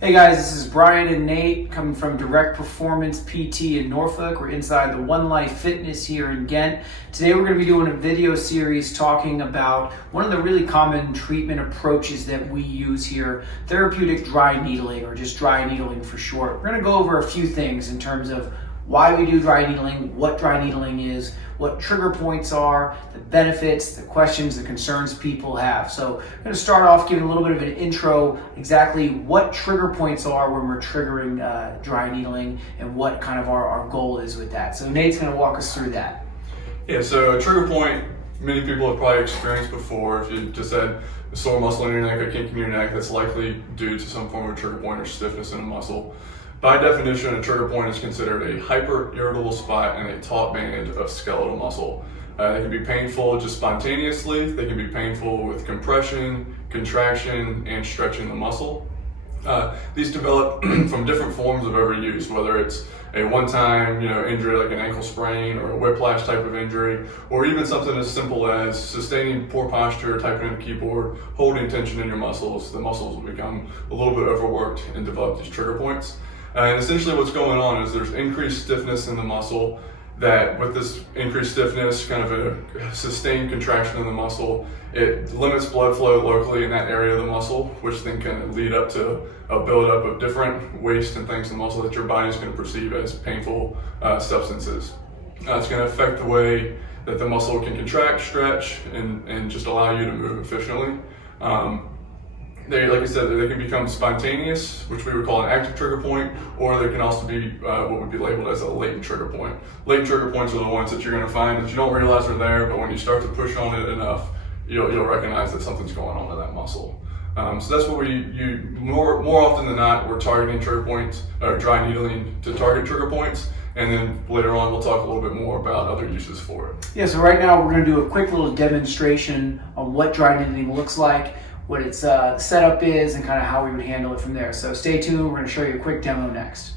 Hey guys, this is Brian and Nate coming from Direct Performance PT in Norfolk. We're inside the One Life Fitness here in Ghent. Today we're going to be doing a video series talking about one of the really common treatment approaches that we use here, therapeutic dry needling, or just dry needling for short. We're going to go over a few things in terms of why we do dry needling, what dry needling is, what trigger points are, the benefits, the questions, the concerns people have. So I'm going to start off giving a little bit of an intro, exactly what trigger points are when we're triggering dry needling and what kind of our goal is with that. So Nate's going to walk us through that. Yeah, so a trigger point, many people have probably experienced before. If you just had a sore muscle in your neck, a kink in your neck, that's likely due to some form of trigger point or stiffness in a muscle. By definition, a trigger point is considered a hyper-irritable spot in a taut band of skeletal muscle. They can be painful just spontaneously. They can be painful with compression, contraction, and stretching the muscle. These develop from different forms of overuse, whether it's a one-time injury like an ankle sprain or a whiplash type of injury, or even something as simple as sustaining poor posture, typing on a keyboard, holding tension in your muscles. The muscles will become a little bit overworked and develop these trigger points. And essentially what's going on is there's increased stiffness in the muscle, that with this increased stiffness, kind of a sustained contraction in the muscle, it limits blood flow locally in that area of the muscle, which then can lead up to a buildup of different waste and things in the muscle that your body is going to perceive as painful substances. It's going to affect the way that the muscle can contract, stretch, and just allow you to move efficiently. Like I said, they can become spontaneous, which we would call an active trigger point, or there can also be what would be labeled as a latent trigger point. Latent trigger points are the ones that you're going to find that you don't realize are there, but when you start to push on it enough, you'll recognize that something's going on in that muscle. So that's what more often than not, we're targeting trigger points, or dry needling to target trigger points, and then later on we'll talk a little bit more about other uses for it. Yeah, so right now we're going to do a quick little demonstration on what dry needling looks like, what its setup is, and kind of how we would handle it from there. So stay tuned, we're going to show you a quick demo next.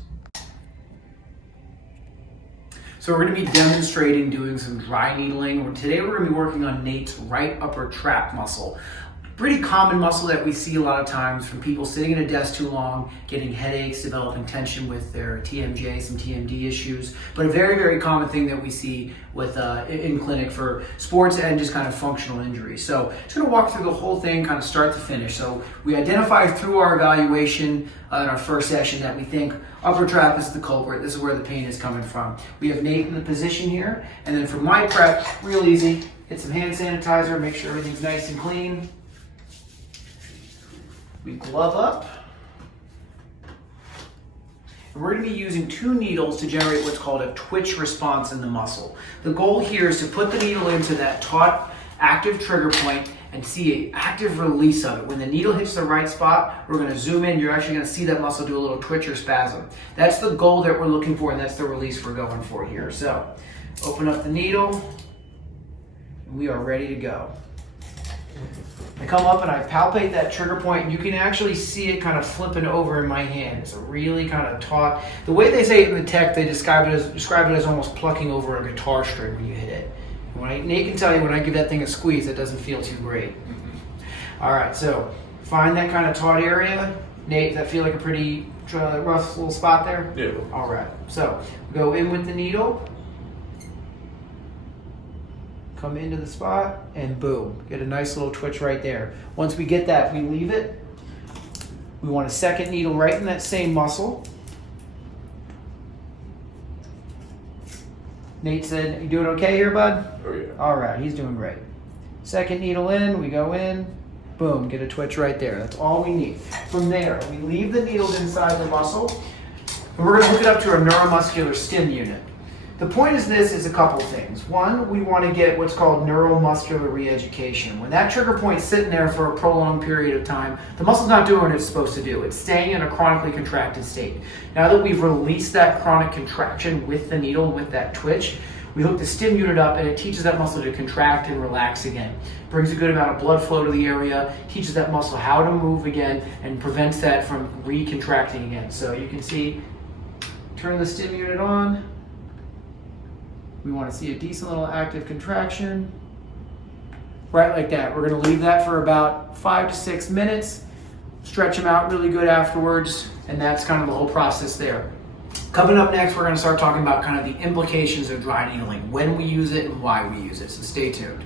So we're going to be demonstrating doing some dry needling. Today we're going to be working on Nate's right upper trap muscle. Pretty common muscle that we see a lot of times from people sitting at a desk too long, getting headaches, developing tension with their TMJ, some TMD issues, but a very, very common thing that we see with in clinic for sports and just kind of functional injuries. So just going to walk through the whole thing, kind of start to finish. So we identify through our evaluation in our first session that we think upper trap is the culprit. This is where the pain is coming from. We have Nate in the position here, and then for my prep, real easy, get some hand sanitizer, make sure everything's nice and clean. We glove up, and we're going to be using 2 needles to generate what's called a twitch response in the muscle. The goal here is to put the needle into that taut active trigger point and see an active release of it. When the needle hits the right spot, we're going to zoom in, you're actually going to see that muscle do a little twitch or spasm. That's the goal that we're looking for, and that's the release we're going for here. So open up the needle, and we are ready to go. I come up and I palpate that trigger point, and you can actually see it kind of flipping over in my hand. It's a really kind of taut. The way they say it in the tech, they describe it as almost plucking over a guitar string when you hit it. Nate can tell you when I give that thing a squeeze, it doesn't feel too great. All right, so find that kind of taut area. Nate, does that feel like a pretty rough little spot there? Yeah. All right, so go in with the needle. Come into the spot, and boom, get a nice little twitch right there. Once we get that, we leave it. We want a second needle right in that same muscle. Nate said, you doing okay here, bud? Oh yeah. All right, he's doing great. Second needle in, we go in, boom, get a twitch right there. That's all we need. From there, we leave the needles inside the muscle, and we're gonna hook it up to a neuromuscular stim unit. The point is a couple things. One, we want to get what's called neuromuscular re-education. When that trigger point's sitting there for a prolonged period of time, the muscle's not doing what it's supposed to do. It's staying in a chronically contracted state. Now that we've released that chronic contraction with the needle, with that twitch, we hook the stim unit up, and it teaches that muscle to contract and relax again. Brings a good amount of blood flow to the area, teaches that muscle how to move again, and prevents that from recontracting again. So you can see, turn the stim unit on. We want to see a decent little active contraction. Right like that. We're going to leave that for about 5 to 6 minutes. stretch them out really good afterwards, and that's kind of the whole process there. Coming up next, we're going to start talking about kind of the implications of dry needling, when we use it and why we use it, so stay tuned.